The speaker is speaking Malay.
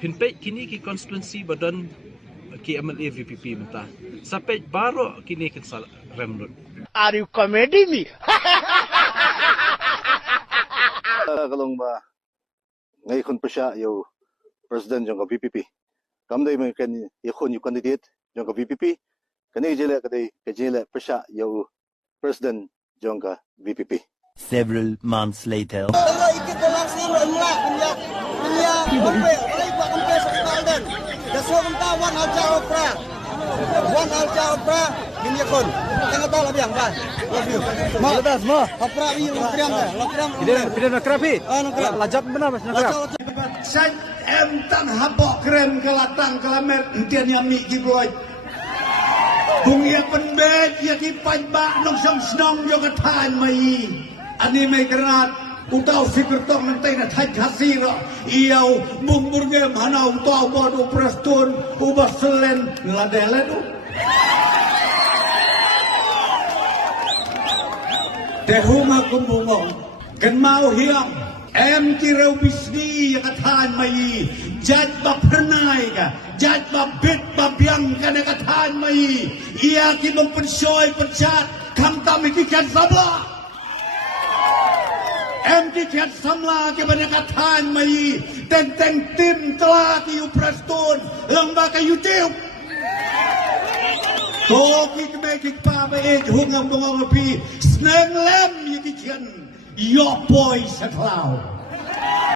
Hinpay kini ki konstituensi badan ki MLA VPP mentah. Sampai baru kini kan remnut. Are you comedy me? Kalong ba ngay kon pa siya yung president yung VPP. Kamday mo kan ikon yung candidate yung VPP. Kanay jela kajela pa siya yung president yung VPP. Several months later. Saya entang habok krem kelatang kelamer entian yami kiboy. Bung ya penbet ya kipan bak nong song snong yo katan mai. Ani mai kerat utau fikir tong nanti na thai khasiro iau bung burge mana utau bod uprastun ubah selen ngeladelen tu. Tehuma kumbungong kan mau hiang em kirau bisni yang katan mai jad bap pernai ka jad bap bit bap yang kana katan mai ia ki mempensoy percat kam kami kikan sabla em kikan samla ke bana katan mai teng tim telah ki uprastun lembaga YouTube Koki kemekik pa ba hungang bungong api sneng lem yikikan yo boy sa cloud.